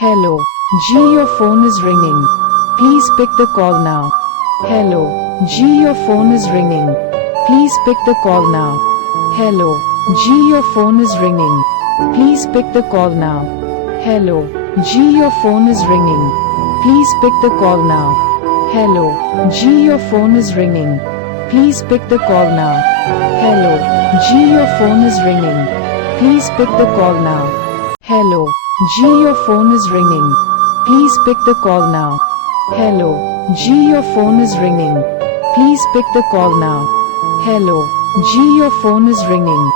Hello. G, your phone is ringing. Please pick the call now. Hello. G, your phone is ringing. Please pick the call now. Hello. G, your phone is ringing. Please pick the call now. Hello. G, your phone is ringing. Please pick the call now. Hello. G, your phone is ringing. Please pick the call now. Hello. G, your phone is ringing. Please pick the call now. Hello. G, your phone is ringing. Please pick the call now. Hello. G, your phone is ringing. Please pick the call now. Hello. G, your phone is ringing.